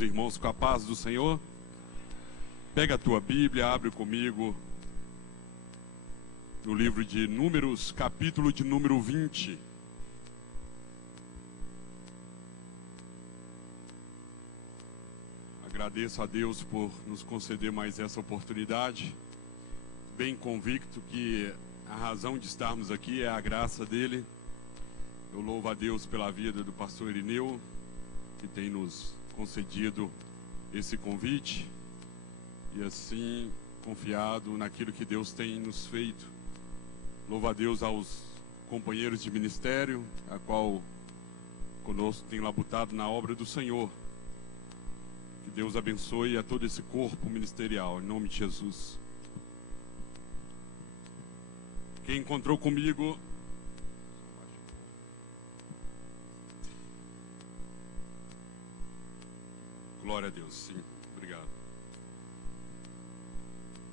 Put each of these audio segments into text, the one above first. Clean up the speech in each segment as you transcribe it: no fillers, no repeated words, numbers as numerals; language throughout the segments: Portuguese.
os irmãos com a paz do Senhor? Pega a tua Bíblia, abre comigo no livro de Números, capítulo de número 20. Agradeço a Deus por nos conceder mais essa oportunidade, bem convicto que a razão de estarmos aqui é a graça dele. Eu louvo a Deus pela vida do pastor Irineu, que tem nos concedido esse convite, e assim confiado naquilo que Deus tem nos feito. Louvo a Deus aos companheiros de ministério, a qual conosco tem labutado na obra do Senhor. Que Deus abençoe a todo esse corpo ministerial, em nome de Jesus. Quem encontrou comigo, glória a Deus, sim, obrigado.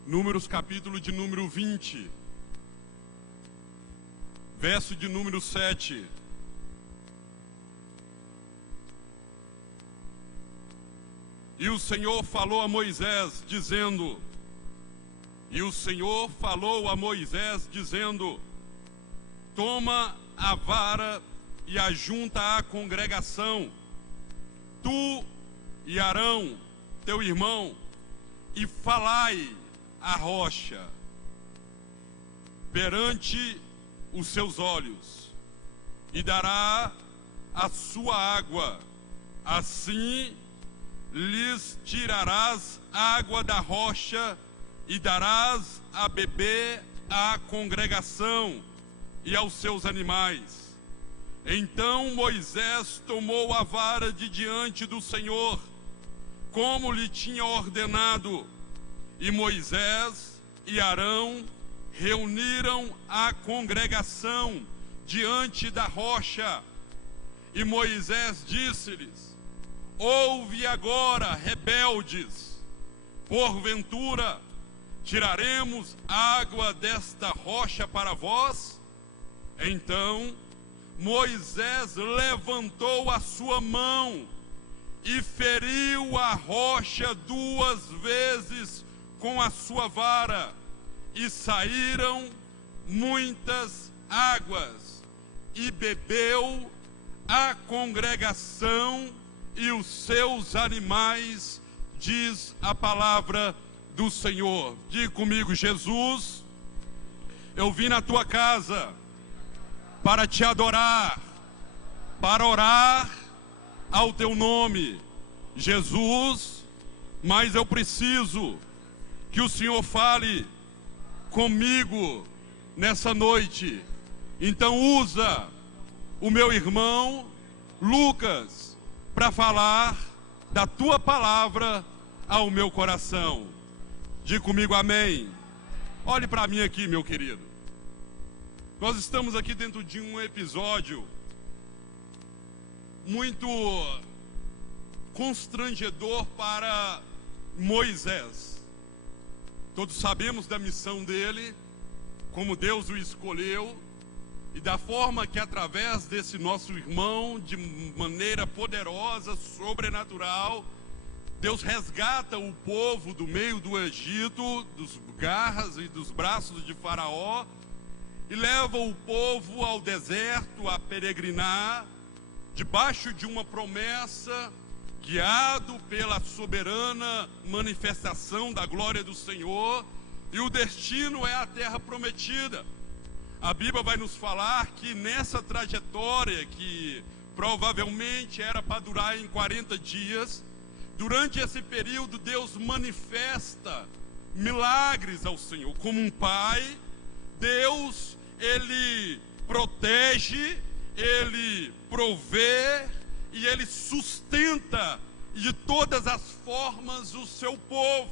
Números, capítulo de número 20, verso de número 7. E o Senhor falou a Moisés, dizendo... Toma a vara e ajunta a congregação, tu e Arão, teu irmão, e falai a rocha perante os seus olhos, e dará a sua água. Assim lhes tirarás água da rocha e darás a beber à congregação e aos seus animais. Então Moisés tomou a vara de diante do Senhor, como lhe tinha ordenado, e Moisés e Arão reuniram a congregação diante da rocha. E Moisés disse-lhes: ouve agora, rebeldes, porventura tiraremos água desta rocha para vós? Então Moisés levantou a sua mão e feriu a rocha 2 vezes com a sua vara, e saíram muitas águas, e bebeu a congregação e os seus animais, diz a palavra do Senhor. Diga comigo: Jesus, eu vim na tua casa para te adorar, para orar ao teu nome, Jesus, mas eu preciso que o Senhor fale comigo nessa noite. Então usa o meu irmão Lucas para falar da tua palavra ao meu coração. Diga comigo amém. Olhe para mim aqui, meu querido. Nós estamos aqui dentro de um episódio muito constrangedor para Moisés. Todos sabemos da missão dele, como Deus o escolheu, e da forma que através desse nosso irmão, de maneira poderosa, sobrenatural, Deus resgata o povo do meio do Egito, dos garras e dos braços de Faraó, e leva o povo ao deserto a peregrinar, debaixo de uma promessa, guiado pela soberana manifestação da glória do Senhor, e o destino é a terra prometida. A Bíblia vai nos falar que nessa trajetória, que provavelmente era para durar em 40 dias, durante esse período Deus manifesta milagres ao Senhor. Como um pai, Deus, Ele protege, Ele provê e Ele sustenta de todas as formas o seu povo.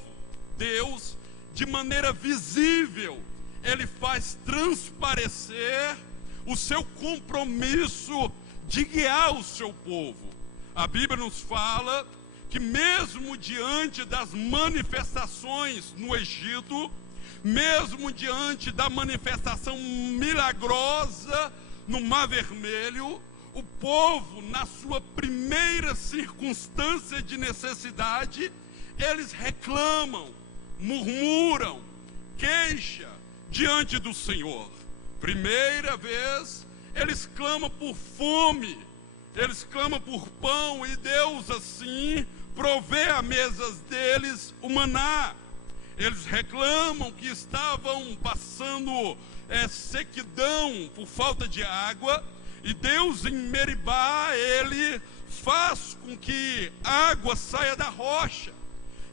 Deus, de maneira visível, Ele faz transparecer o seu compromisso de guiar o seu povo. A Bíblia nos fala que mesmo diante das manifestações no Egito, mesmo diante da manifestação milagrosa no Mar Vermelho, o povo, na sua primeira circunstância de necessidade, eles reclamam, murmuram, queixa diante do Senhor. Primeira vez, eles clamam por fome, eles clamam por pão, e Deus assim provê à mesa deles o maná. Eles reclamam que estavam passando sequidão por falta de água, e Deus em Meribá, Ele faz com que água saia da rocha.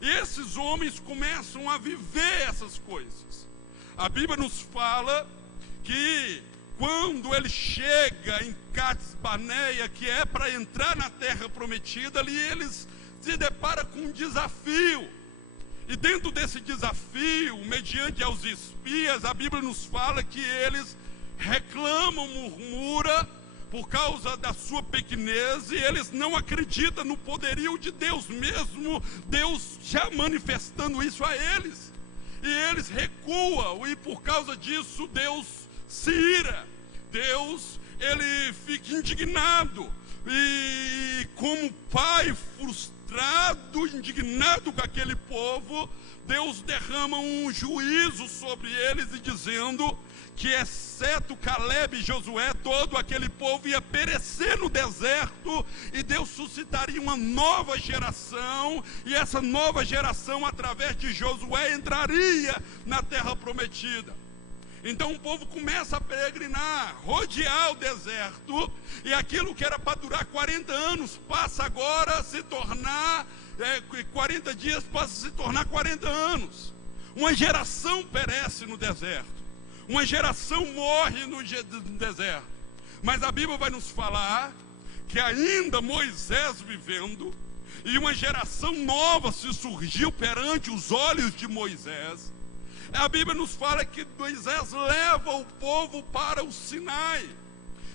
E esses homens começam a viver essas coisas. A Bíblia nos fala que quando ele chega em Cades Barneia, que é para entrar na terra prometida, ali eles se deparam com um desafio. E dentro desse desafio, mediante aos espias, a Bíblia nos fala que eles reclamam, murmuram por causa da sua pequenez, e eles não acreditam no poderio de Deus, mesmo Deus já manifestando isso a eles. E eles recuam, e por causa disso Deus se ira. Deus, ele fica indignado, e como pai frustrado, indignado com aquele povo, Deus derrama um juízo sobre eles, e dizendo que exceto Caleb e Josué, todo aquele povo ia perecer no deserto, e Deus suscitaria uma nova geração, e essa nova geração, através de Josué, entraria na terra prometida. Então o povo começa a peregrinar, rodear o deserto, e aquilo que era para durar 40 anos, passa agora a se tornar, 40 dias passa a se tornar 40 anos. Uma geração perece no deserto, uma geração morre no deserto. Mas a Bíblia vai nos falar que ainda Moisés vivendo, e uma geração nova se surgiu perante os olhos de Moisés. A Bíblia nos fala que Moisés leva o povo para o Sinai.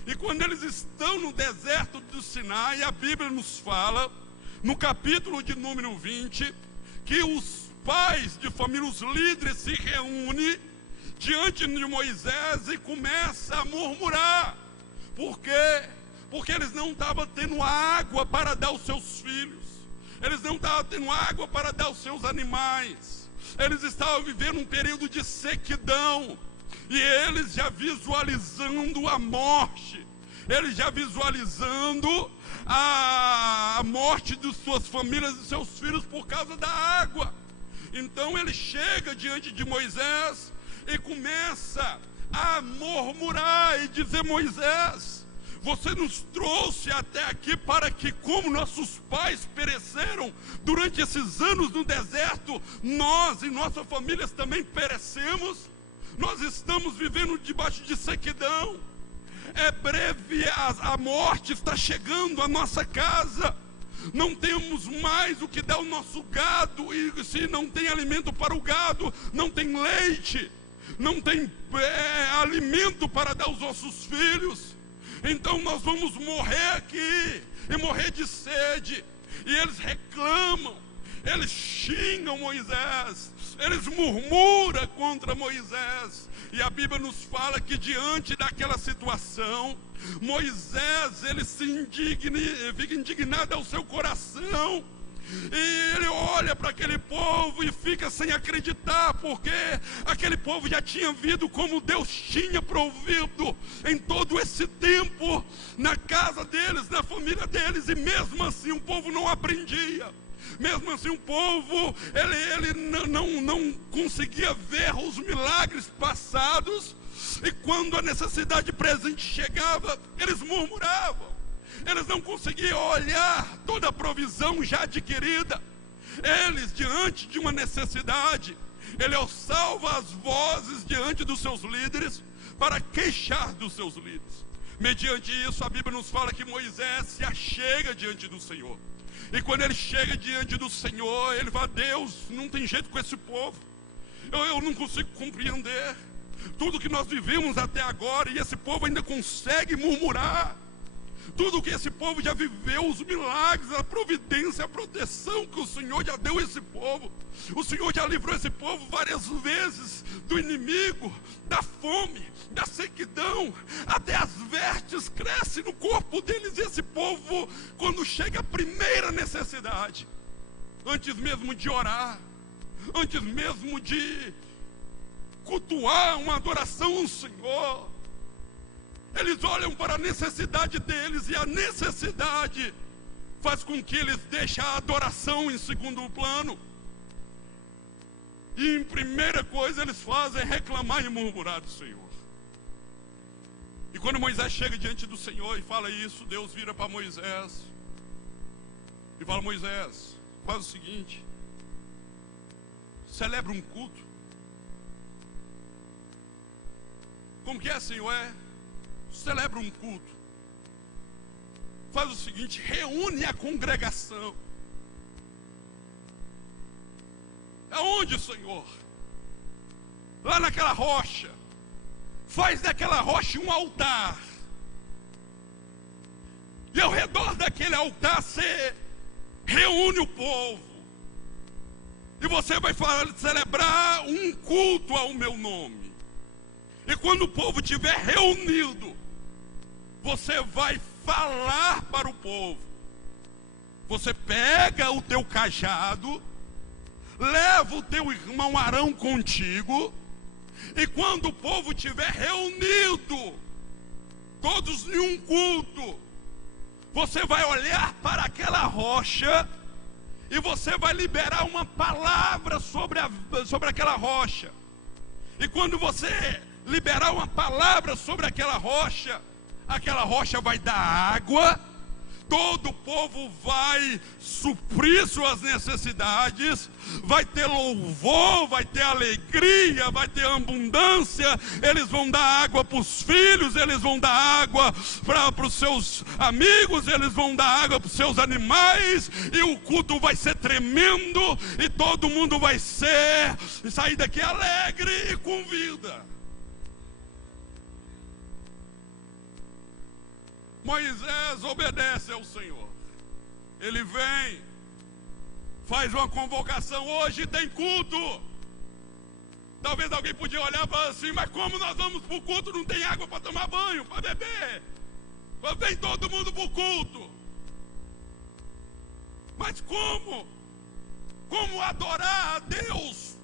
E quando eles estão no deserto do Sinai, a Bíblia nos fala, no capítulo de número 20, que os pais de família, os líderes, se reúnem diante de Moisés e começam a murmurar. Por quê? Porque eles não estavam tendo água para dar aos seus filhos, eles não estavam tendo água para dar aos seus animais. Eles estavam vivendo um período de sequidão, e eles já visualizando a morte, eles já visualizando a morte de suas famílias e seus filhos por causa da água. Então ele chega diante de Moisés e começa a murmurar e dizer: Moisés, você nos trouxe até aqui para que, como nossos pais pereceram durante esses anos no deserto, nós e nossas famílias também perecemos. Nós estamos vivendo debaixo de sequidão. É breve, a morte está chegando à nossa casa. Não temos mais o que dar ao nosso gado, e se não tem alimento para o gado, não tem leite, não tem alimento para dar aos nossos filhos. Então nós vamos morrer aqui, e morrer de sede. E eles reclamam, eles xingam Moisés, eles murmuram contra Moisés. E a Bíblia nos fala que diante daquela situação, Moisés, ele fica indignado ao seu coração, e ele olha para aquele povo e fica sem acreditar, porque aquele povo já tinha visto como Deus tinha provido em todo esse tempo, na casa deles, na família deles, e mesmo assim o povo não aprendia. Mesmo assim o povo, ele não conseguia ver os milagres passados, e quando a necessidade presente chegava, eles murmuravam. Eles não conseguiam olhar toda a provisão já adquirida. Eles, diante de uma necessidade, ele salva as vozes diante dos seus líderes para queixar dos seus líderes. Mediante isso, a Bíblia nos fala que Moisés se achega diante do Senhor. E quando ele chega diante do Senhor, ele fala: Deus, não tem jeito com esse povo. Eu não consigo compreender tudo que nós vivemos até agora, e esse povo ainda consegue murmurar. tudo que esse povo já viveu, os milagres, a providência, a proteção que o Senhor já deu a esse povo. O Senhor já livrou esse povo várias vezes do inimigo, da fome, da sequidão. Até as vestes crescem no corpo deles. Esse povo, quando chega a primeira necessidade, antes mesmo de orar, antes mesmo de cultuar uma adoração ao Senhor, eles olham para a necessidade deles, e a necessidade faz com que eles deixem a adoração em segundo plano. E em primeira coisa eles fazem é reclamar e murmurar do Senhor. E quando Moisés chega diante do Senhor e fala isso, Deus vira para Moisés e fala: Moisés, faz o seguinte, celebra um culto. Como que é, Senhor? Celebra um culto. Faz o seguinte, reúne a congregação. Aonde, Senhor? Lá naquela rocha. Faz daquela rocha um altar. E ao redor daquele altar você reúne o povo. E você vai celebrar um culto ao meu nome. E quando o povo estiver reunido, você vai falar para o povo. Você pega o teu cajado, leva o teu irmão Arão contigo, e quando o povo estiver reunido, todos em um culto, você vai olhar para aquela rocha e você vai liberar uma palavra sobre aquela rocha. E quando você liberar uma palavra sobre aquela rocha vai dar água, todo o povo vai suprir suas necessidades, vai ter louvor, vai ter alegria, vai ter abundância. Eles vão dar água para os filhos, eles vão dar água para os seus amigos, eles vão dar água para os seus animais, e o culto vai ser tremendo, e todo mundo vai sair daqui alegre e com vida. Moisés obedece ao Senhor. Ele vem, faz uma convocação. Hoje tem culto. Talvez alguém podia olhar e falar assim: mas como nós vamos para o culto? Não tem água para tomar banho, para beber. Vem todo mundo para o culto. Mas como? Como adorar a Deus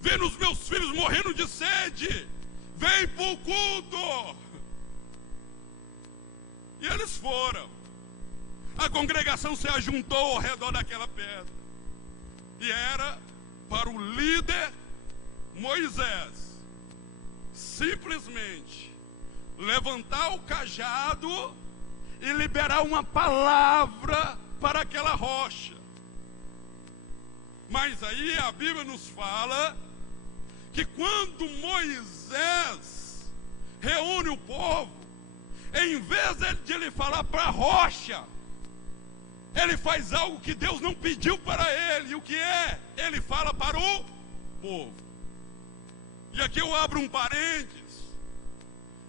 vendo os meus filhos morrendo de sede? Vem para o culto. E eles foram. A congregação se ajuntou ao redor daquela pedra. E era para o líder Moisés simplesmente levantar o cajado e liberar uma palavra para aquela rocha. Mas aí a Bíblia nos fala que quando Moisés reúne o povo, em vez de ele falar para a rocha, ele faz algo que Deus não pediu para ele. E o que é? Ele fala para o povo. E aqui eu abro um parênteses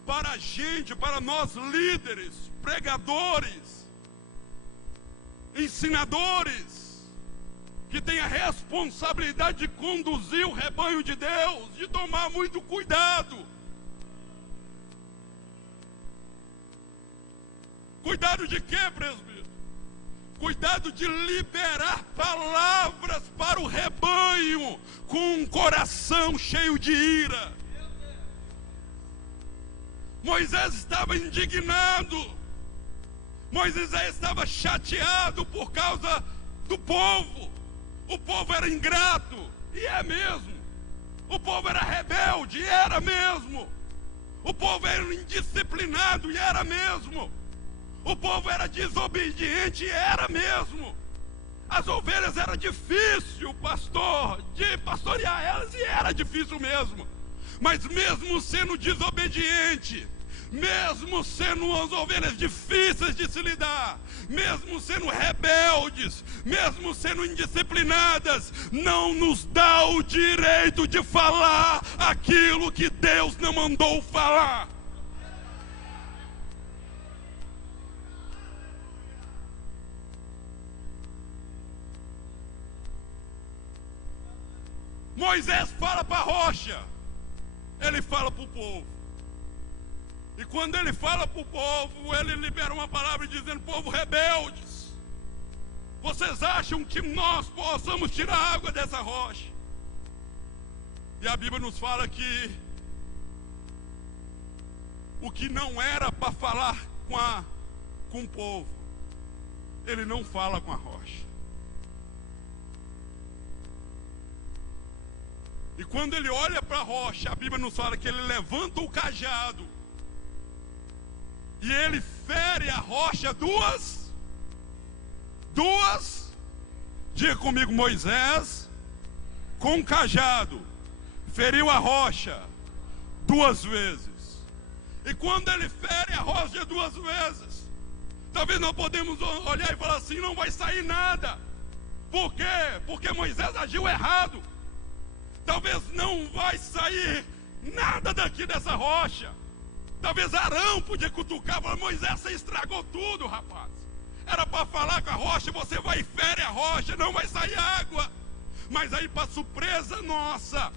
para a gente, para nós líderes, pregadores, ensinadores, que tem a responsabilidade de conduzir o rebanho de Deus, de tomar muito cuidado. Cuidado de quê, presbítero? Cuidado de liberar palavras para o rebanho com um coração cheio de ira. Moisés estava indignado. Moisés estava chateado por causa do povo. O povo era ingrato, e é mesmo. O povo era rebelde, e era mesmo. O povo era indisciplinado, e era mesmo. O povo era desobediente, e era mesmo. As ovelhas era difícil, pastor, de pastorear elas, e era difícil mesmo. Mas mesmo sendo desobediente, mesmo sendo as ovelhas difíceis de se lidar, mesmo sendo rebeldes, mesmo sendo indisciplinadas, não nos dá o direito de falar aquilo que Deus não mandou falar. Moisés fala para a rocha, ele fala para o povo. E quando ele fala para o povo, ele libera uma palavra dizendo: povo rebeldes, vocês acham que nós possamos tirar água dessa rocha? E a Bíblia nos fala que o que não era para falar com o povo, ele não fala com a rocha. E quando ele olha para a rocha, a Bíblia nos fala que ele levanta o cajado e ele fere a rocha duas, diga comigo, Moisés com o cajado feriu a rocha 2 vezes. E quando ele fere a rocha 2 vezes, talvez nós podemos olhar e falar assim: não vai sair nada. Por quê? Porque Moisés agiu errado. Talvez não vai sair nada daqui dessa rocha. Talvez Arão podia cutucar e falar: Moisés, você estragou tudo, rapaz. Era para falar com a rocha, você vai e fere a rocha, não vai sair água. Mas aí, para surpresa nossa,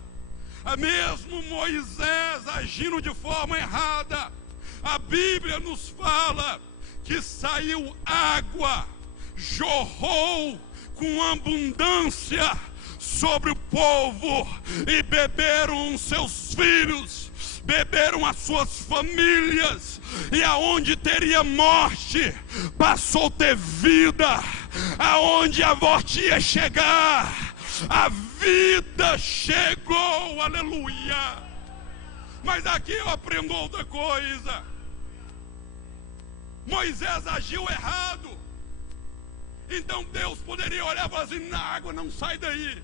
mesmo Moisés agindo de forma errada, a Bíblia nos fala que saiu água, jorrou com abundância sobre o povo, e beberam seus filhos, beberam as suas famílias, e aonde teria morte, passou a ter vida. Aonde a morte ia chegar, a vida chegou, aleluia. Mas aqui eu aprendo outra coisa. Moisés agiu errado. Então Deus poderia olhar e falar assim: na água não sai daí.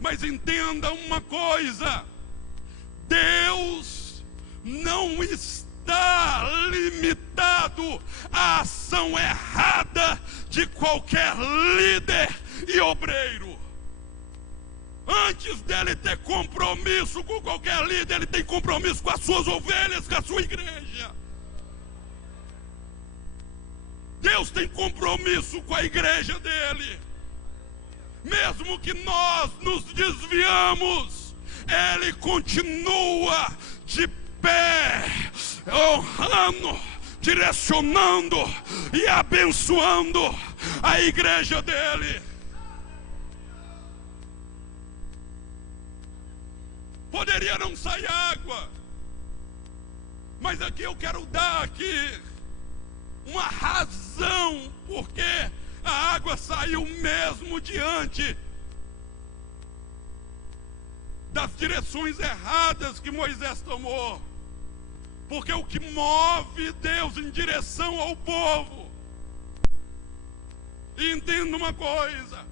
Mas entenda uma coisa: Deus não está limitado à ação errada de qualquer líder e obreiro. Antes dele ter compromisso com qualquer líder, ele tem compromisso com as suas ovelhas, com a sua igreja. Deus tem compromisso com a igreja dele. Mesmo que nós nos desviamos, ele continua de pé, honrando, direcionando e abençoando a igreja dele. Poderia não sair água, mas aqui eu quero dar uma razão porque a água saiu mesmo diante das direções erradas que Moisés tomou. Porque o que move Deus em direção ao povo, entenda uma coisa: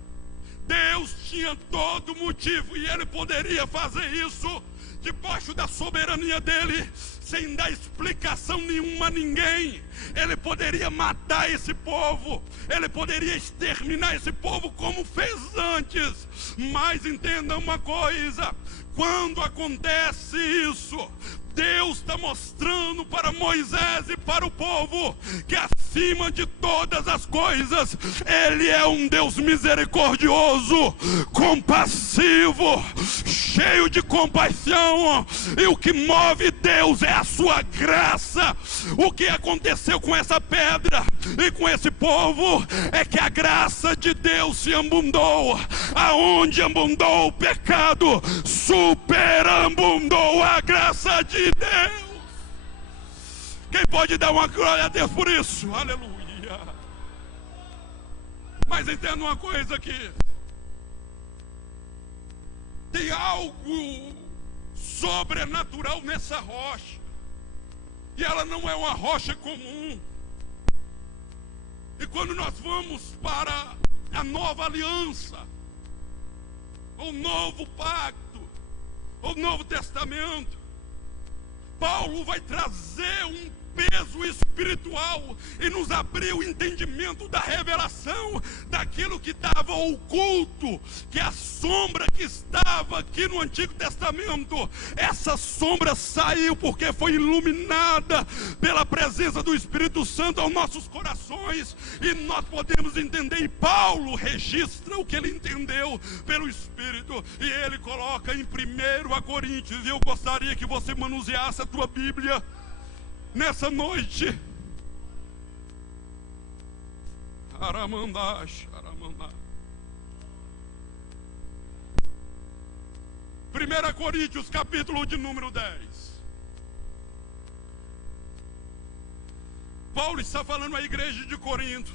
Deus tinha todo motivo, e ele poderia fazer isso debaixo da soberania dele, sem dar explicação nenhuma a ninguém. Ele poderia matar esse povo, ele poderia exterminar esse povo como fez antes. Mas entenda uma coisa: quando acontece isso, Deus está mostrando para Moisés e para o povo que acima de todas as coisas, Ele é um Deus misericordioso, compassivo, cheio de compaixão. E o que move Deus é a sua graça. O que aconteceu com essa pedra e com esse povo é que a graça de Deus se abundou. Aonde abundou o pecado, superabundou a graça de Deus. Quem pode dar uma glória a Deus por isso? Aleluia. Mas entenda uma coisa aqui: tem algo sobrenatural nessa rocha, e ela não é uma rocha comum. E quando nós vamos para a nova aliança, o novo pacto, o Novo Testamento, Paulo vai trazer um peso espiritual e nos abriu o entendimento da revelação daquilo que estava oculto, que a sombra que estava aqui no Antigo Testamento, essa sombra saiu porque foi iluminada pela presença do Espírito Santo aos nossos corações, e nós podemos entender. E Paulo registra o que ele entendeu pelo Espírito, e ele coloca em 1 Coríntios, e eu gostaria que você manuseasse a tua Bíblia nessa noite. Aramandá. 1 Coríntios, capítulo de número 10. Paulo está falando à igreja de Corinto,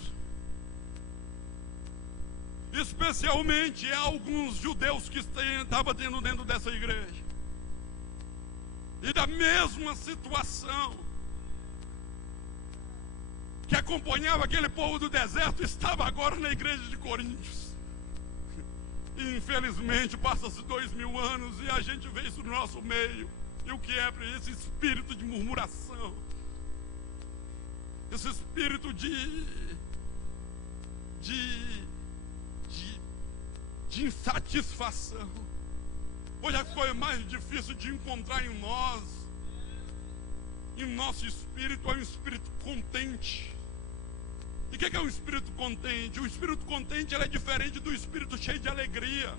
especialmente a alguns judeus que estavam tendo dentro dessa igreja, e da mesma situação que acompanhava aquele povo do deserto estava agora na igreja de Coríntios. E infelizmente passa-se 2000 anos e a gente vê isso no nosso meio. E o que é esse espírito de murmuração, esse espírito de insatisfação. Hoje a coisa mais difícil de encontrar em nós, em nosso espírito, é um espírito contente. E o que é um espírito contente? O espírito contente, ele é diferente do espírito cheio de alegria.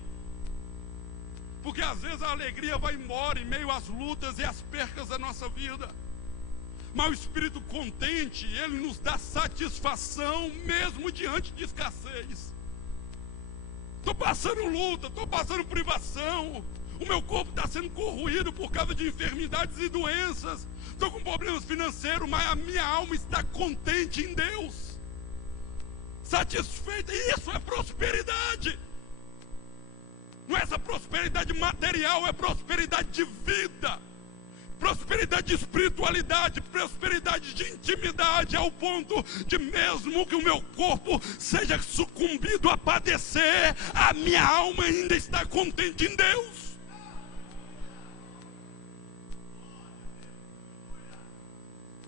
Porque às vezes a alegria vai embora em meio às lutas e às percas da nossa vida. Mas o espírito contente, ele nos dá satisfação mesmo diante de escassez. Estou passando luta, estou passando privação, o meu corpo está sendo corroído por causa de enfermidades e doenças, estou com problemas financeiros, mas a minha alma está contente em Deus, satisfeita. E isso é prosperidade. Não é essa prosperidade material, é prosperidade de vida, prosperidade de espiritualidade, prosperidade de intimidade, ao ponto de mesmo que o meu corpo seja sucumbido a padecer, a minha alma ainda está contente em Deus.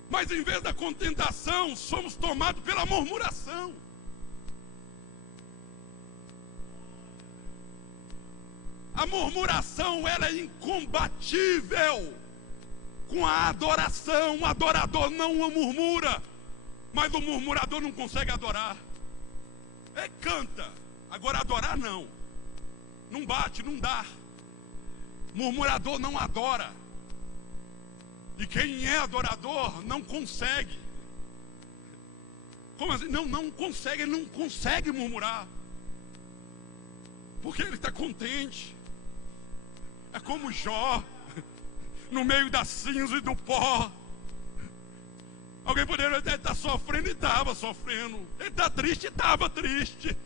Mas em vez da contentação, somos tomados pela murmuração. A murmuração, ela é incombatível com a adoração. O adorador não murmura, mas o murmurador não consegue adorar. Ele canta, agora adorar não bate, não dá. Murmurador não adora, e quem é adorador não consegue. Como assim? Não consegue, ele não consegue murmurar, porque ele está contente. É como Jó, no meio da cinza e do pó. Alguém poderia até estar sofrendo, e estava sofrendo. Ele está triste, e estava triste.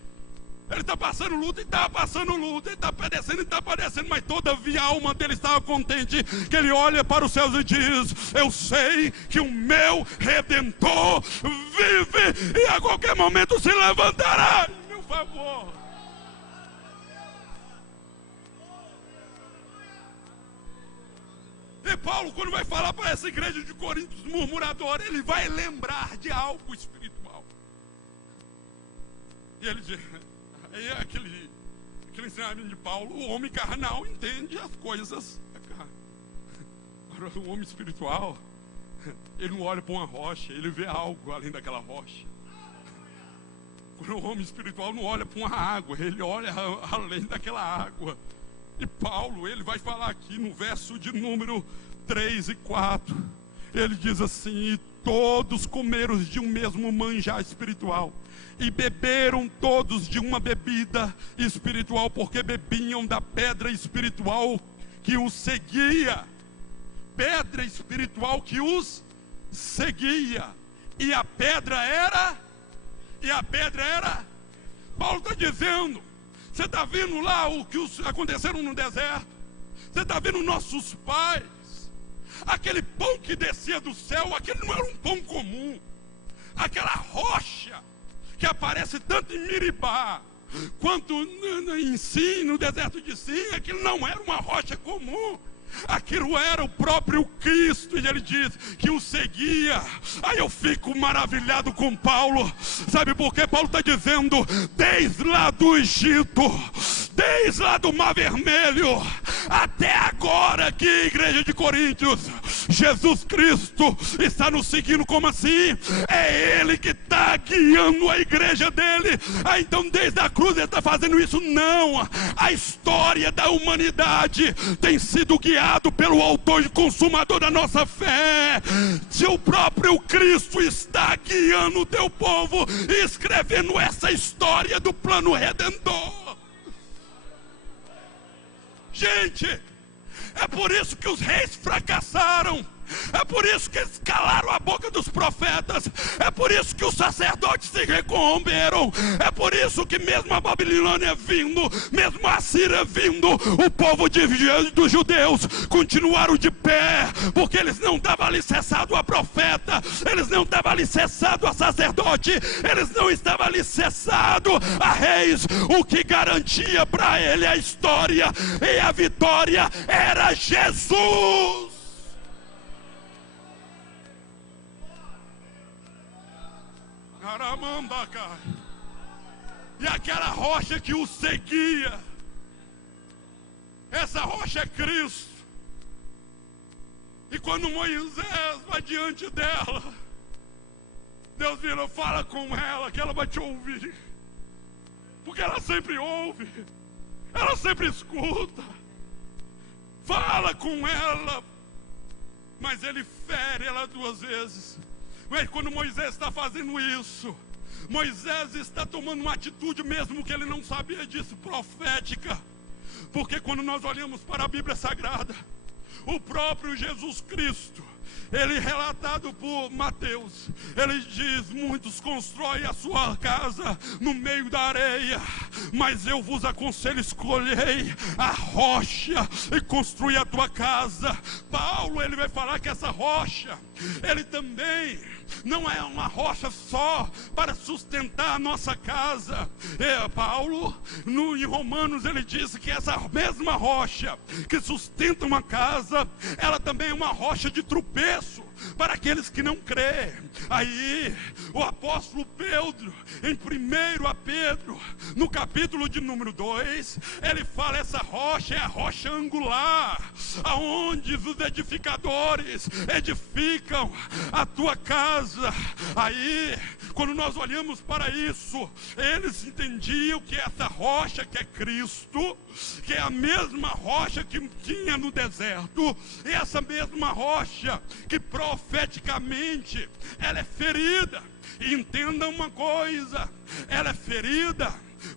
Ele está passando luta, e estava passando luta. Ele está padecendo, e está padecendo. Mas todavia a alma dele estava contente, que ele olha para os céus e diz: eu sei que o meu Redentor vive, e a qualquer momento se levantará em meu favor. E Paulo, quando vai falar para essa igreja de Coríntios murmuradora, ele vai lembrar de algo espiritual. E ele diz, aí é aquele ensinamento de Paulo: o homem carnal entende as coisas da carne. Agora, o homem espiritual, ele não olha para uma rocha, ele vê algo além daquela rocha. Quando o homem espiritual não olha para uma água, ele olha além daquela água. E Paulo, ele vai falar aqui no verso de número 3 e 4. Ele diz assim: e todos comeram de um mesmo manjar espiritual, e beberam todos de uma bebida espiritual, porque bebiam da pedra espiritual que os seguia. Pedra espiritual que os seguia. E a pedra era? Paulo está dizendo: você está vendo lá o que aconteceram no deserto? Você está vendo nossos pais? Aquele pão que descia do céu, aquele não era um pão comum. Aquela rocha que aparece tanto em Miribá quanto em Sim, no deserto de Sim, aquilo não era uma rocha comum. aquilo era o próprio Cristo, e ele diz que o seguia. Aí eu fico maravilhado com Paulo, sabe por quê? Paulo está dizendo, desde lá do Egito, desde lá do Mar Vermelho, até agora aqui, igreja de Coríntios, Jesus Cristo está nos seguindo. Como assim? É Ele que está guiando a igreja dele. Então desde a cruz Ele está fazendo isso? Não, a história da humanidade tem sido guiado pelo autor e consumador da nossa fé. Se o próprio Cristo está guiando o teu povo e escrevendo essa história do plano redentor. Gente, é por isso que os reis fracassaram. É por isso que eles calaram a boca dos profetas. É por isso que os sacerdotes se corromperam. É por isso que mesmo a Babilônia vindo, mesmo a Síria vindo, o povo dos judeus continuaram de pé, porque eles não davam alicerçado a profeta, eles não davam alicerçado a sacerdote, eles não estavam alicerçados a reis. O que garantia para ele a história e a vitória era Jesus. E aquela rocha que o seguia, essa rocha é Cristo. E quando Moisés vai diante dela, Deus vira, fala com ela, que ela vai te ouvir, porque ela sempre ouve, ela sempre escuta. Fala com ela, mas ele fere ela 2 vezes. Mas quando Moisés está fazendo isso, Moisés está tomando uma atitude, mesmo que ele não sabia disso, profética. Porque quando nós olhamos para a Bíblia Sagrada, o próprio Jesus Cristo, ele relatado por Mateus, ele diz, muitos constroem a sua casa no meio da areia, mas eu vos aconselho, escolhei a rocha e construir a tua casa. Paulo, ele vai falar que essa rocha, ele também não é uma rocha só para sustentar a nossa casa. Paulo, em Romanos, ele disse que essa mesma rocha que sustenta uma casa, ela também é uma rocha de tropeço para aqueles que não crêem. Aí o apóstolo Pedro, em 1 Pedro, no capítulo de número 2, ele fala, essa rocha é a rocha angular, aonde os edificadores edificam a tua casa. Aí, quando nós olhamos para isso, eles entendiam que essa rocha que é Cristo, que é a mesma rocha que tinha no deserto, e essa mesma rocha que profeticamente ela é ferida. E entenda uma coisa, ela é ferida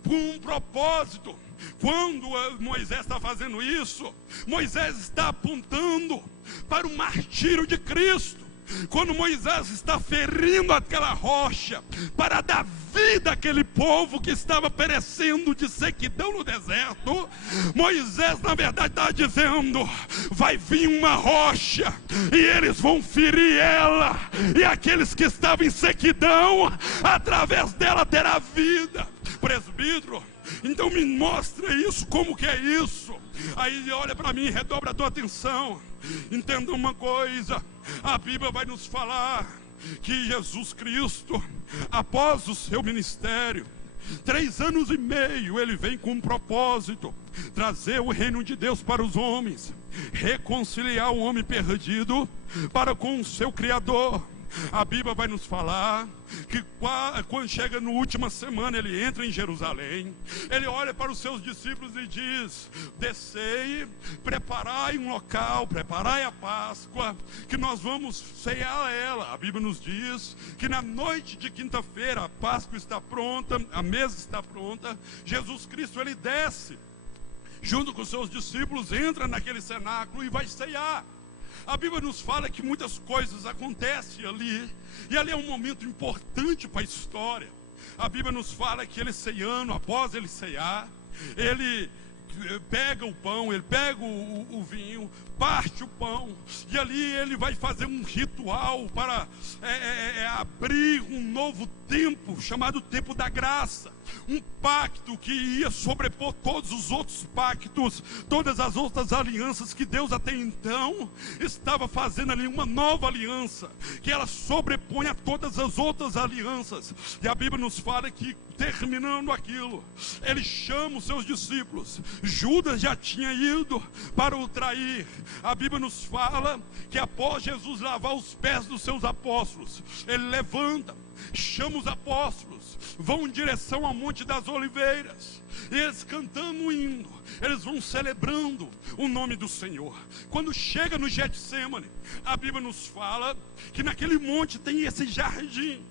com um propósito. Quando Moisés está fazendo isso, Moisés está apontando para o martírio de Cristo. Quando Moisés está ferindo aquela rocha para dar vida àquele povo que estava perecendo de sequidão no deserto, Moisés na verdade está dizendo, vai vir uma rocha e eles vão ferir ela, e aqueles que estavam em sequidão, através dela terá vida. Presbítero, então me mostra isso, como que é isso? Aí ele olha para mim, redobra a tua atenção. Entenda uma coisa, a Bíblia vai nos falar que Jesus Cristo, após o seu ministério, 3 anos e meio, ele vem com um propósito: trazer o reino de Deus para os homens, reconciliar o homem perdido para com o seu Criador. A Bíblia vai nos falar que quando chega na última semana, ele entra em Jerusalém, ele olha para os seus discípulos e diz, descei, preparai um local, preparai a Páscoa, que nós vamos cear ela. A Bíblia nos diz que na noite de quinta-feira a Páscoa está pronta, a mesa está pronta. Jesus Cristo, ele desce junto com os seus discípulos, entra naquele cenáculo e vai cear. A Bíblia nos fala que muitas coisas acontecem ali, e ali é um momento importante para a história. A Bíblia nos fala que ele ceiando, após ele ceiar, ele pega o pão, ele pega o vinho, parte o pão, e ali ele vai fazer um ritual para abrir um novo tempo, chamado tempo da graça. Um pacto que ia sobrepor todos os outros pactos, todas as outras alianças que Deus até então estava fazendo ali, uma nova aliança, que ela sobrepõe a todas as outras alianças. E a Bíblia nos fala que, terminando aquilo, ele chama os seus discípulos. Judas já tinha ido para o trair. A Bíblia nos fala que após Jesus lavar os pés dos seus apóstolos, ele levanta, chama os apóstolos, vão em direção ao Monte das Oliveiras, e eles cantando um hino, eles vão celebrando o nome do Senhor. Quando chega no Getsemane, a Bíblia nos fala que naquele monte tem esse jardim.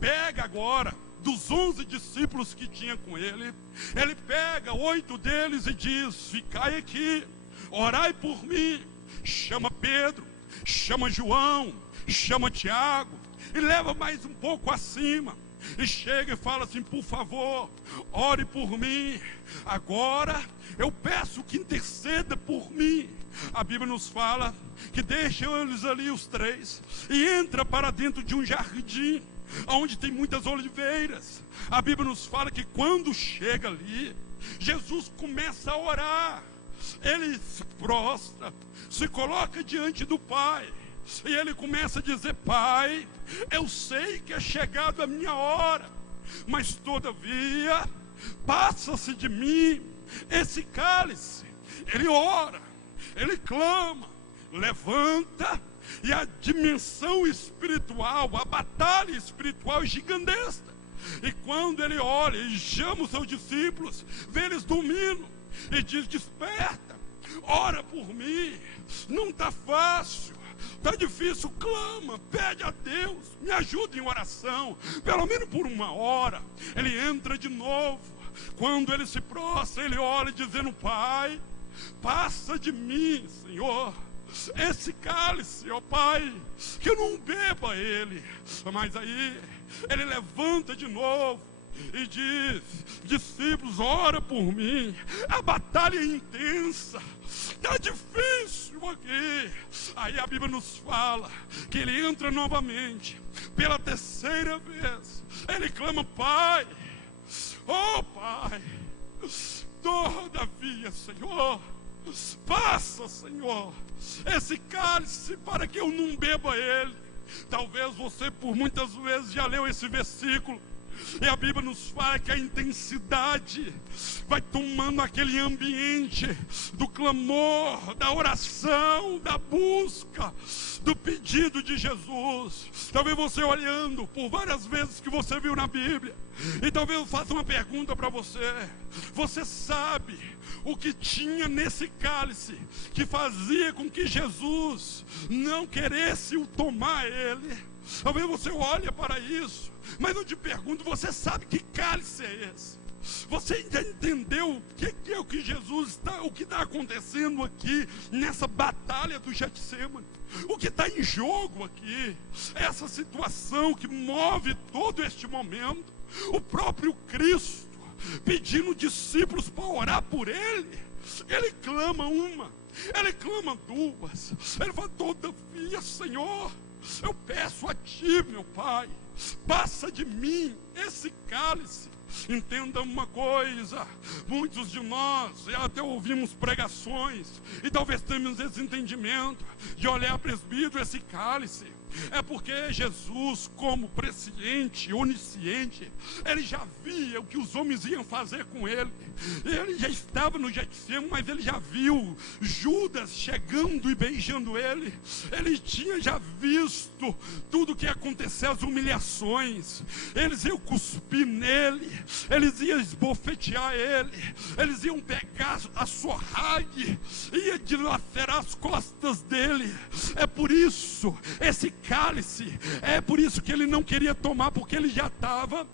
Pega agora dos 11 discípulos que tinha com ele, ele pega 8 deles e diz: ficai aqui, orai por mim. Chama Pedro, chama João, chama Tiago, e leva mais um pouco acima, e chega e fala assim: por favor, ore por mim. Agora eu peço que interceda por mim. A Bíblia nos fala que deixa eles ali, os 3, e entra para dentro de um jardim onde tem muitas oliveiras. A Bíblia nos fala que quando chega ali, Jesus começa a orar. Ele se prostra, se coloca diante do Pai, e ele começa a dizer: Pai, eu sei que é chegado a minha hora, mas todavia passa-se de mim esse cálice. Ele ora, ele clama, levanta, e a dimensão espiritual, a batalha espiritual é gigantesca. E quando ele olha e chama os seus discípulos, vê eles dormindo, e diz: desperta, ora por mim, não está fácil, está difícil, clama, pede a Deus, me ajuda em oração, pelo menos por 1 hora. Ele entra de novo. Quando ele se prostra, ele olha dizendo: Pai, passa de mim, Senhor, esse cálice, ó Pai, que eu não beba ele. Mas aí ele levanta de novo e diz: discípulos, ora por mim. A batalha é intensa, está difícil aqui. Aí a Bíblia nos fala que ele entra novamente, pela 3ª vez. Ele clama: Pai, oh Pai, todavia, Senhor, passa, Senhor, esse cálice para que eu não beba ele. Talvez você por muitas vezes já leu esse versículo, e a Bíblia nos fala que a intensidade vai tomando aquele ambiente do clamor, da oração, da busca, do pedido de Jesus. Talvez você olhando por várias vezes que você viu na Bíblia, e talvez eu faça uma pergunta para você: você sabe o que tinha nesse cálice que fazia com que Jesus não queresse o tomar ele? Talvez você olhe para isso, mas eu te pergunto: você sabe que cálice é esse? Você já entendeu o que é o que Jesus está, o que está acontecendo aqui nessa batalha do Getsemane? O que está em jogo aqui? Essa situação que move todo este momento. O próprio Cristo pedindo discípulos para orar por ele. Ele clama 1, ele clama 2, ele fala: todavia, Senhor, eu peço a ti, meu Pai, passa de mim esse cálice. Entenda uma coisa: muitos de nós já até ouvimos pregações, e talvez tenhamos esse entendimento de olhar presbítero, esse cálice. É porque Jesus, como presciente, onisciente, ele já via o que os homens iam fazer com ele. Ele já estava no Getsemane, mas ele já viu Judas chegando e beijando ele. Ele tinha já visto tudo o que ia acontecer, as humilhações. Eles iam cuspir nele, eles iam esbofetear ele, eles iam pegar a sua raiva, ia dilacerar as costas dele. É por isso, esse cálice, é por isso que ele não queria tomar, porque ele já estava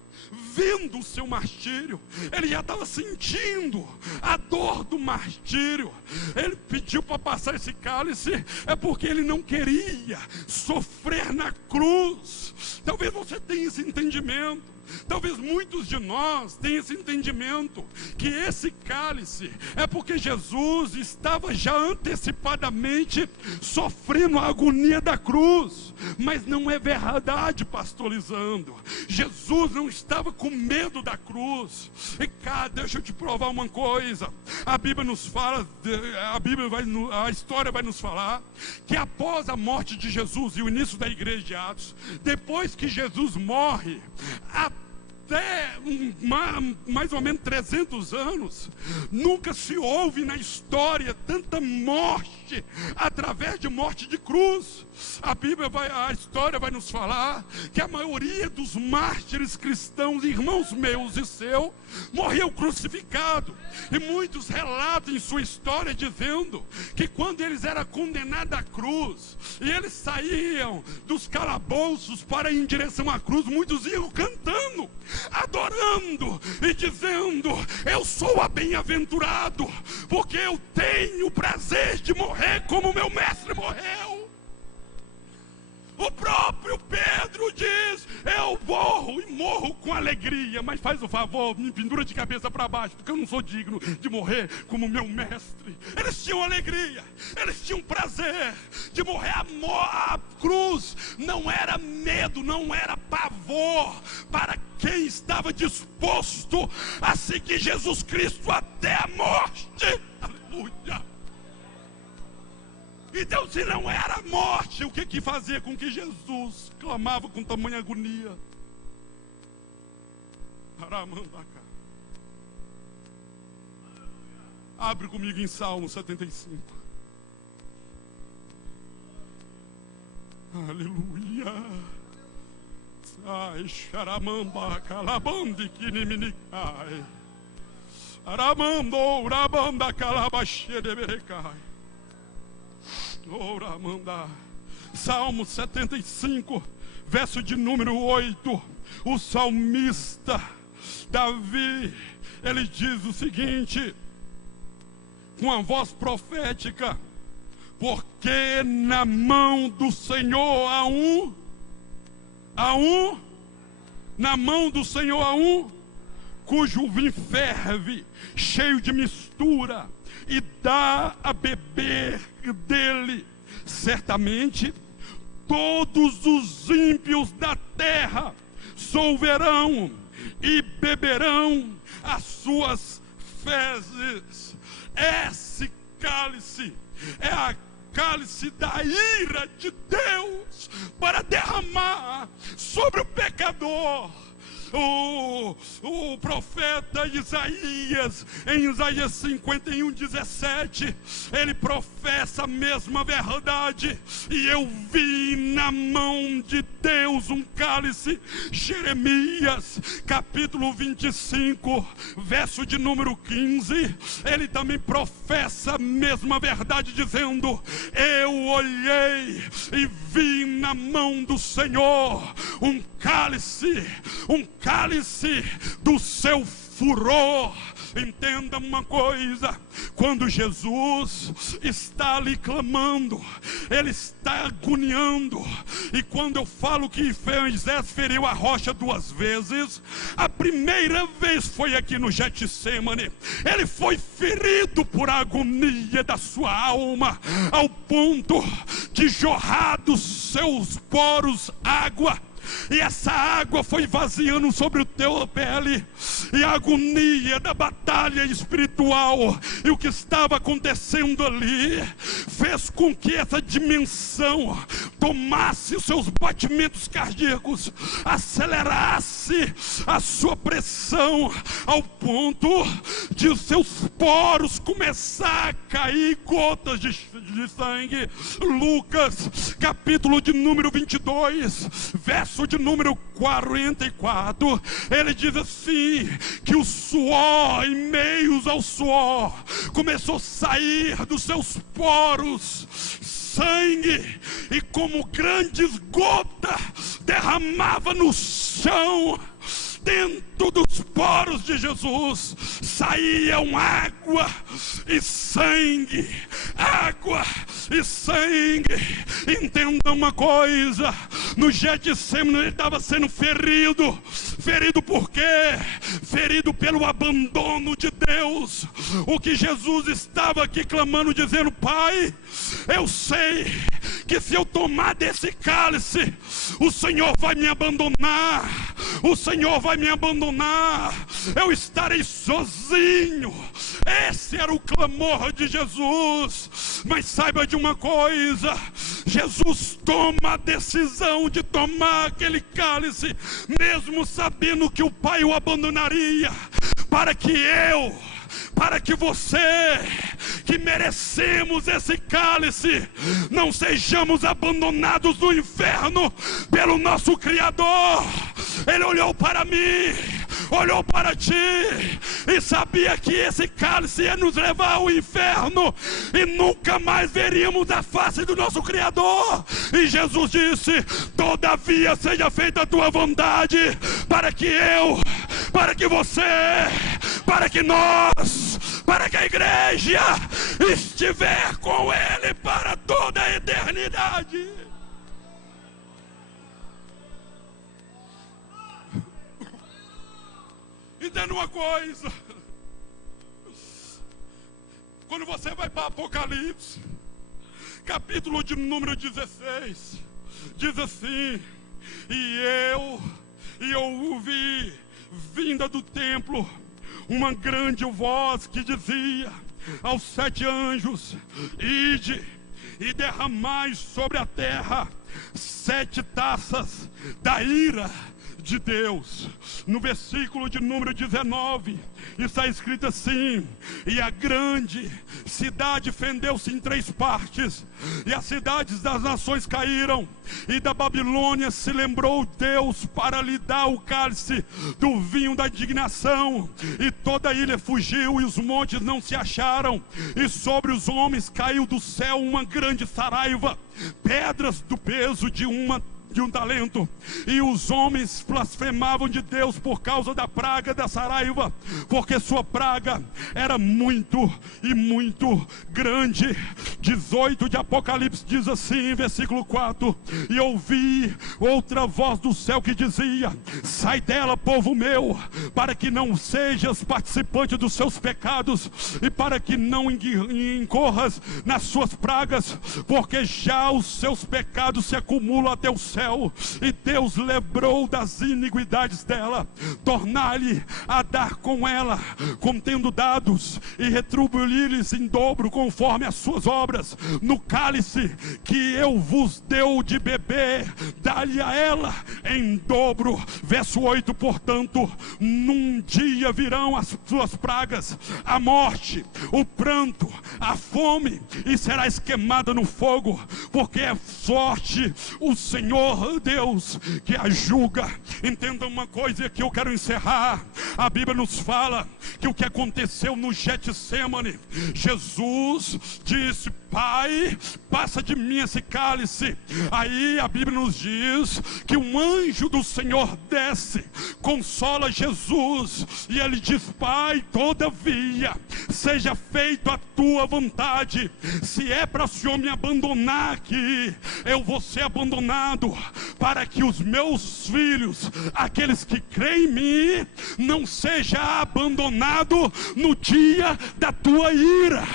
vendo o seu martírio, ele já estava sentindo a dor do martírio. Ele pediu para passar esse cálice, é porque ele não queria sofrer na cruz. Talvez você tenha esse entendimento. Talvez muitos de nós tenham esse entendimento, que esse cálice é porque Jesus estava já antecipadamente sofrendo a agonia da cruz. Mas não é verdade, pastor Lisandro. Jesus não estava com medo da cruz. E cá, deixa eu te provar uma coisa. A Bíblia nos fala, a história vai nos falar que após a morte de Jesus e o início da igreja de Atos, depois que Jesus morre, até mais ou menos 300 anos, nunca se ouve na história tanta morte através de morte de cruz. A história vai nos falar que a maioria dos mártires cristãos, irmãos meus e seu, morreu crucificado. E muitos relatam em sua história dizendo que quando eles eram condenados à cruz e eles saíam dos calabouços para ir em direção à cruz, muitos iam cantando, adorando e dizendo: eu sou bem-aventurado, porque eu tenho o prazer de morrer como meu mestre morreu. O próprio Pedro diz: eu morro com alegria, mas faz o favor, me pendura de cabeça para baixo, porque eu não sou digno de morrer como meu mestre. Eles tinham alegria, eles tinham prazer de morrer. A cruz não era medo, não era pavor para quem estava disposto a seguir Jesus Cristo até a morte. Aleluia. Então, se não era a morte, o que fazia com que Jesus clamava com tamanha agonia? Abre comigo em Salmo 75. Aleluia. Ai, xaramamba, calabande, kiniminicai. Aramando, urabanda, calabaxê de berecai. Salmo 75, verso de número 8. O salmista Davi, ele diz o seguinte, com a voz profética: porque na mão do Senhor na mão do Senhor há cujo vinho ferve, cheio de mistura, e dá a beber dele. Certamente todos os ímpios da terra solverão e beberão as suas fezes. Esse cálice é a cálice da ira de Deus para derramar sobre o pecador. O profeta Isaías, em Isaías 51:17, ele professa a mesma verdade. E eu vi na mão de Deus um cálice. Jeremias capítulo 25, verso de número 15, ele também professa a mesma verdade, dizendo: eu olhei e vi na mão do Senhor um cálice do seu furor. Entenda uma coisa: quando Jesus está ali clamando, ele está agoniando. E quando eu falo que Moisés feriu a rocha 2 vezes, a primeira vez foi aqui no Getsemane. Ele foi ferido por agonia da sua alma, ao ponto de jorrar dos seus poros água. E essa água foi vaziando sobre o teu pele. E a agonia da batalha espiritual e o que estava acontecendo ali fez com que essa dimensão tomasse os seus batimentos cardíacos, acelerasse a sua pressão, ao ponto de os seus poros começar a cair gotas de sangue. Lucas capítulo de número 22, verso de número 44, ele diz assim: que o suor, em meios ao suor, começou a sair dos seus poros sangue, e como grandes gotas derramava no chão. Dentro dos poros de Jesus saíam água e sangue, água e sangue. Entenda uma coisa: no Getsemane ele estava sendo ferido. Ferido por quê? Ferido pelo abandono de Deus. O que Jesus estava aqui clamando, dizendo: Pai, eu sei que se eu tomar desse cálice, o Senhor vai me abandonar. O Senhor vai me abandonar. Eu estarei sozinho. Esse era o clamor de Jesus. Mas saiba de uma coisa: Jesus toma a decisão de tomar aquele cálice, mesmo sabendo que o Pai o abandonaria, para que eu, para que você, que merecemos esse cálice, não sejamos abandonados no inferno pelo nosso Criador. Ele olhou para mim, olhou para ti e sabia que esse cálice ia nos levar ao inferno e nunca mais veríamos a face do nosso Criador. E Jesus disse: todavia seja feita a tua vontade, para que eu, para que você, para que nós, para que a igreja estiver com Ele para toda a eternidade. Entenda uma coisa: quando você vai para Apocalipse, capítulo de número 16, diz assim: e eu ouvi, vinda do templo, uma grande voz que dizia aos 7 anjos: ide e derramai sobre a terra 7 taças da ira de Deus. No versículo de número 19 está escrito assim: e a grande cidade fendeu-se em 3 partes, e as cidades das nações caíram, e da Babilônia se lembrou Deus para lhe dar o cálice do vinho da indignação, e toda a ilha fugiu, e os montes não se acharam, e sobre os homens caiu do céu uma grande saraiva, pedras do peso de um talento, e os homens blasfemavam de Deus por causa da praga da saraiva, porque sua praga era muito e muito grande. 18 de Apocalipse diz assim, versículo 4: e ouvi outra voz do céu que dizia: sai dela, povo meu, para que não sejas participante dos seus pecados, e para que não incorras nas suas pragas, porque já os seus pecados se acumulam até o céu, e Deus lembrou das iniquidades dela, tornar-lhe a dar com ela, contendo dados, e retribuir-lhes em dobro conforme as suas obras. No cálice que eu vos deu de beber, dá-lhe a ela em dobro. Verso 8: portanto, num dia virão as suas pragas, a morte, o pranto, a fome, e serás queimada no fogo, porque é forte o Senhor Deus que a julga. Entenda uma coisa que eu quero encerrar. A Bíblia nos fala que o que aconteceu no Getsemane, Jesus disse: Pai, passa de mim esse cálice. Aí a Bíblia nos diz que um anjo do Senhor desce, consola Jesus, e ele diz: Pai, todavia seja feita a tua vontade. Se é para o Senhor me abandonar aqui, eu vou ser abandonado, para que os meus filhos, aqueles que creem em mim, não seja abandonado no dia da tua ira.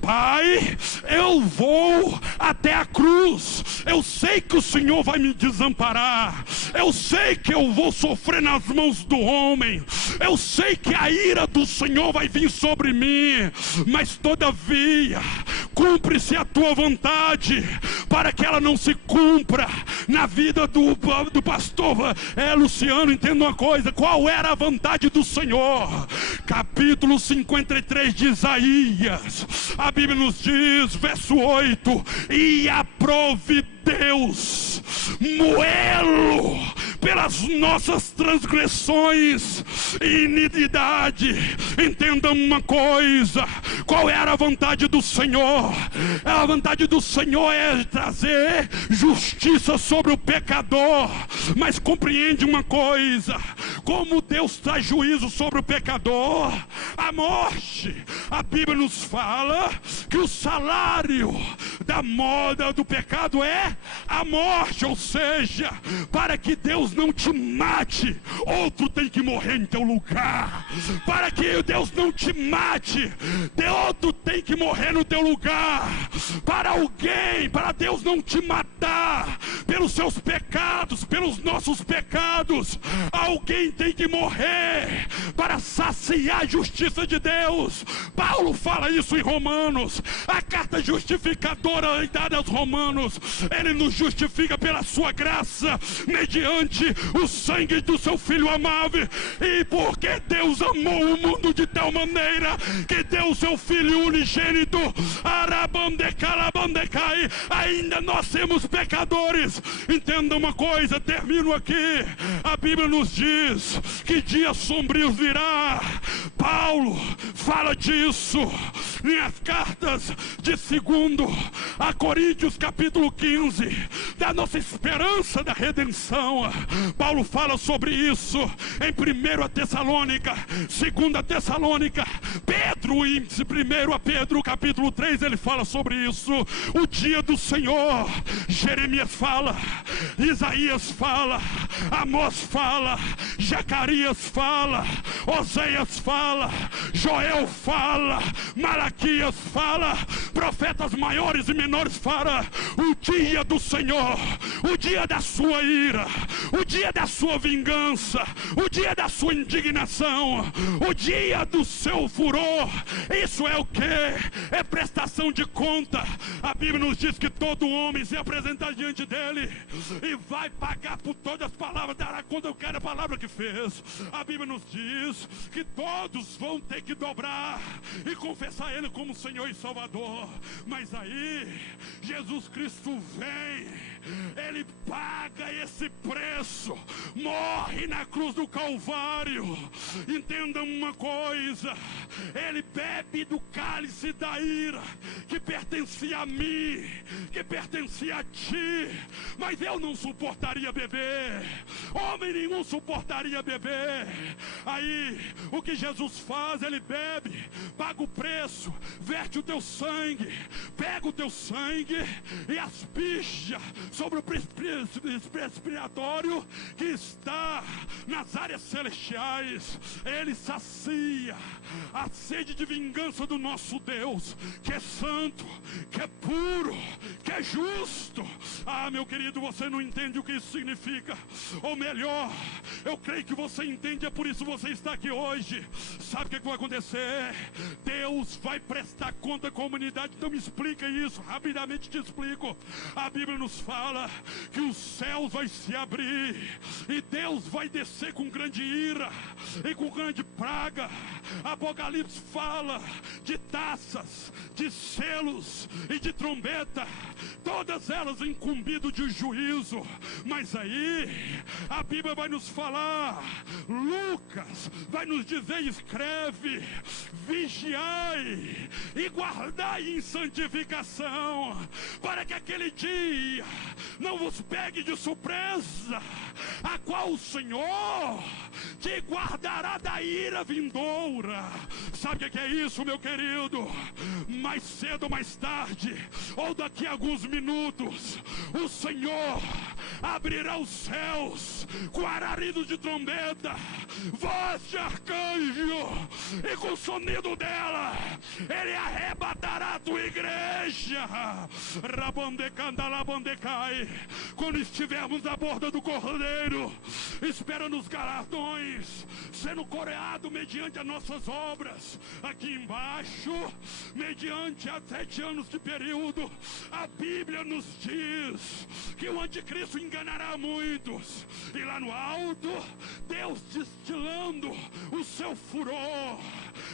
Pai, eu vou até a cruz. Eu sei que o Senhor vai me desamparar. Eu sei que eu vou sofrer nas mãos do homem. Eu sei que a ira do Senhor vai vir sobre mim. Mas todavia, cumpre-se a tua vontade, para que ela não se cumpra na vida do pastor Luciano. Entenda uma coisa: qual era a vontade do Senhor? Capítulo 53 de Isaías, a Bíblia nos diz, verso 8: e aprove Deus moê-lo pelas nossas transgressões e iniquidade. Entenda uma coisa: qual era a vontade do Senhor? A vontade do Senhor é trazer justiça sobre o pecador. Mas compreende uma coisa: como Deus traz juízo sobre o pecador? A morte. A Bíblia nos fala que o salário do pecado é a morte, ou seja, para que Deus não te mate, outro tem que morrer em teu lugar. Para que Deus não te mate, outro tem que morrer no teu lugar. Para Deus não te matar pelos seus pecados, pelos nossos pecados, alguém tem que morrer para saciar a justiça de Deus. Paulo fala isso em Romanos, a carta justificadora dada aos Romanos. Ele nos justifica pela sua graça, mediante o sangue do seu Filho amável. E porque Deus amou o mundo de tal maneira que deu o seu Filho unigênito, ainda nós somos pecadores. Entenda uma coisa, termino aqui. A Bíblia nos diz que dias sombrios virá. Paulo fala disso nas cartas de 2 a Coríntios capítulo 15, da nossa esperança da redenção. Paulo fala sobre isso em 1 Tessalônica, 2 Tessalônica, Pedro, em 1 Pedro capítulo 3, ele fala sobre isso. O dia do Senhor, Jeremias fala, Isaías fala, Amós fala, Zacarias fala, Oséias fala, Joel fala, Malaquias fala, profetas maiores e menores fala. O dia do Senhor, o dia da sua ira, o dia da sua vingança, o dia da sua indignação, o dia do seu furor. Isso é o que? É prestação de conta. A Bíblia nos diz que todo homem se apresentar diante dele e vai pagar por todas as palavras, dará conta de cada palavra que fez. A Bíblia nos diz que todos vão ter que dobrar e confessar ele como Senhor e Salvador. Mas aí Jesus Cristo vem, ele paga esse preço, morre na cruz do Calvário. Entendam uma coisa, ele bebe do cálice da ira que pertencia a mim, que pertencia a ti, mas eu não suportaria beber, homem nenhum suportaria beber. Aí o que Jesus faz? Ele bebe, paga o preço, verte o teu sangue, pega o teu sangue e asperja sobre o respiratório que está nas áreas celestiais. Ele sacia a sede de vingança do nosso Deus, que é santo, que é puro, que é justo. Ah, meu querido, você não entende o que isso significa, ou melhor, eu creio que você entende, é por isso que você está aqui hoje. Sabe o que vai acontecer? Deus vai prestar conta à comunidade. Então me explica isso, rapidamente te explico. A Bíblia nos fala que os céus vai se abrir e Deus vai descer com grande ira e com grande praga. Apocalipse fala de taças, de selos e de trombeta, todas elas incumbidas de juízo. Mas aí a Bíblia vai nos falar, Lucas vai nos dizer, escreve: vigiai e guardai em santificação, para que aquele dia não vos pegue de surpresa, a qual o Senhor te guardará da ira vindoura. Sabe o que é isso, meu querido? Mais cedo ou mais tarde, ou daqui a alguns minutos, o Senhor abrirá os céus com alarido de trombeta, voz de arcanjo, e com o sonido dela ele arrebatará a tua igreja. Rabandecandalabandecai. Quando estivermos à borda do Cordeiro, esperando os galardões, sendo coroado mediante as nossas obras, aqui embaixo, mediante a 7 anos de período, a Bíblia nos diz que o anticristo enganará muitos, e lá no alto, Deus destilando o seu furor.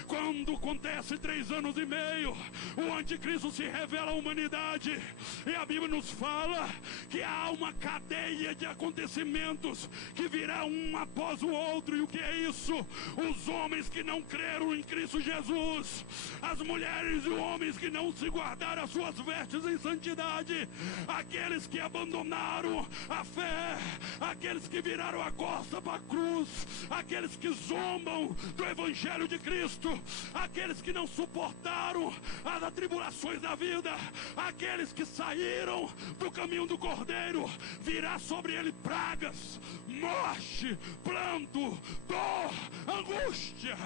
Quando acontece 3 anos e meio, o anticristo se revela à humanidade, e a Bíblia nos fala que há uma cadeia de acontecimentos que virá um após o outro. E o que é isso? Os homens que não creram em Cristo Jesus, as mulheres e os homens que não se guardaram as suas vestes em santidade, aqueles que abandonaram a fé, aqueles que viraram a costa para a cruz, aqueles que zombam do Evangelho de Cristo, aqueles que não suportaram as atribulações da vida, aqueles que saíram do caminho do Cordeiro, virá sobre ele pragas, morte, pranto, dor, angústia.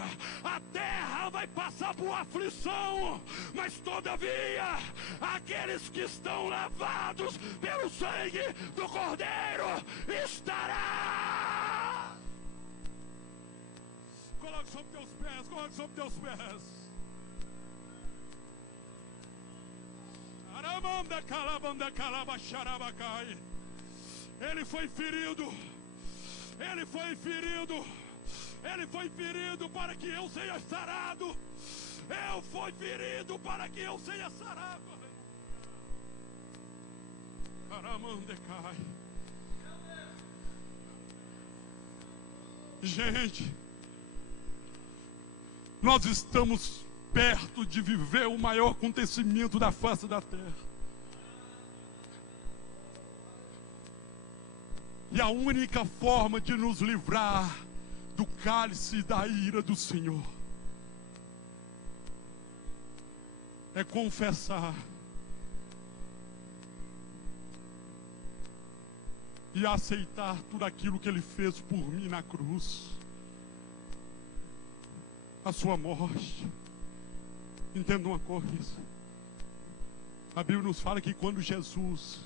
A terra vai passar por aflição, mas todavia aqueles que estão lavados pelo sangue do Cordeiro estará. Coloque sobre teus pés, coloque sobre teus pés. Ele foi ferido, ele foi ferido, ele foi ferido para que eu seja sarado. Eu fui ferido para que eu seja sarado. Gente, nós estamos perto de viver o maior acontecimento da face da terra. E a única forma de nos livrar do cálice da ira do Senhor é confessar e aceitar tudo aquilo que Ele fez por mim na cruz, a sua morte. Entenda uma coisa, a Bíblia nos fala que quando Jesus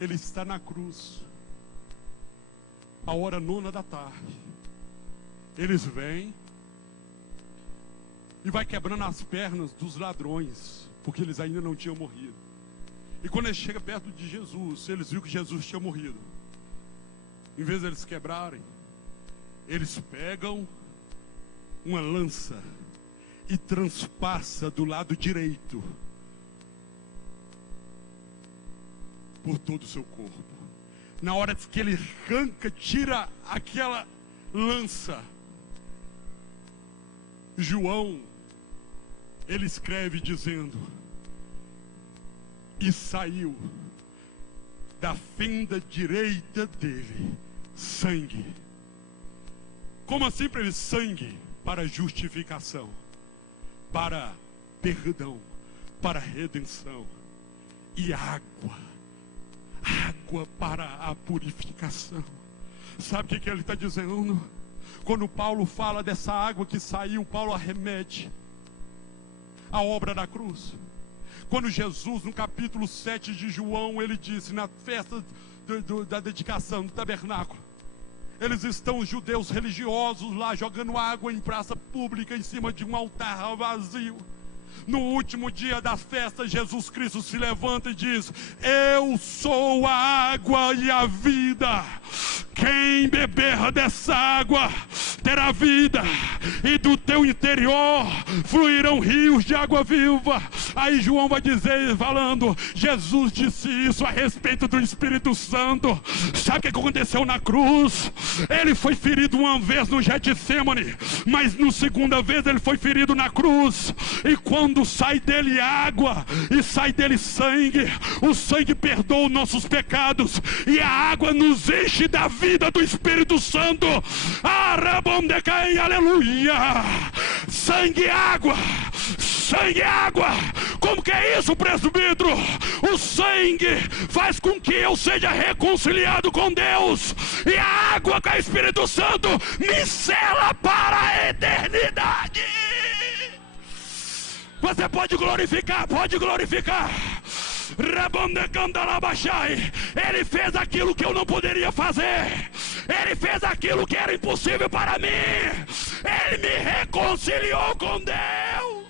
Ele está na cruz, a hora 9h, eles vêm e vai quebrando as pernas dos ladrões, porque eles ainda não tinham morrido. E quando eles chegam perto de Jesus, eles viram que Jesus tinha morrido. Em vez de eles quebrarem, eles pegam uma lança e transpassa do lado direito por todo o seu corpo. Na hora que ele arranca, tira aquela lança, João, ele escreve dizendo: e saiu da fenda direita dele sangue. Como assim para ele? Sangue para justificação, para perdão, para redenção, e água para a purificação. Sabe o que ele está dizendo? Quando Paulo fala dessa água que saiu, Paulo arremete a obra da cruz. Quando Jesus, no capítulo 7 de João, ele disse, na festa da dedicação do tabernáculo, eles estão, os judeus religiosos lá, jogando água em praça pública, em cima de um altar vazio. No último dia da festa, Jesus Cristo se levanta e diz: eu sou a água e a vida. Quem beber dessa água terá vida, e do teu interior fluirão rios de água viva. Aí João vai dizer, falando, Jesus disse isso a respeito do Espírito Santo. Sabe o que aconteceu na cruz? Ele foi ferido uma vez no Getsemane, mas na segunda vez ele foi ferido na cruz. E quando sai dele água e sai dele sangue, o sangue perdoa os nossos pecados, e a água nos enche da vida do Espírito Santo. Arabondecai, aleluia. Sangue e água, sangue e água. Como que é isso, presbítero? O sangue faz com que eu seja reconciliado com Deus, e a água com o Espírito Santo me sela para a eternidade. Você pode glorificar, pode glorificar. Ele fez aquilo que eu não poderia fazer. Ele fez aquilo que era impossível para mim. Ele me reconciliou com Deus.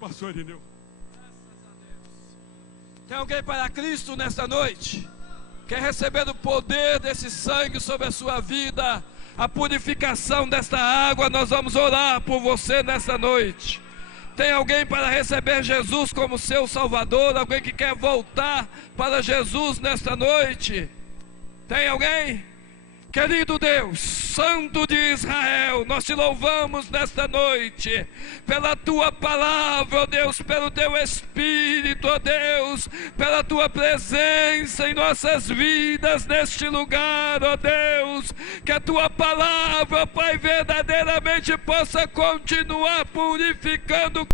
Pastor Irineu. Tem alguém para Cristo nesta noite? Quer receber o poder desse sangue sobre a sua vida, a purificação desta água? Nós vamos orar por você nesta noite. Tem alguém para receber Jesus como seu Salvador? Alguém que quer voltar para Jesus nesta noite? Tem alguém? Querido Deus, Santo de Israel, nós te louvamos nesta noite, pela tua palavra, ó Deus, pelo teu Espírito, ó Deus, pela tua presença em nossas vidas neste lugar, ó Deus, que a tua palavra, Pai, verdadeiramente possa continuar purificando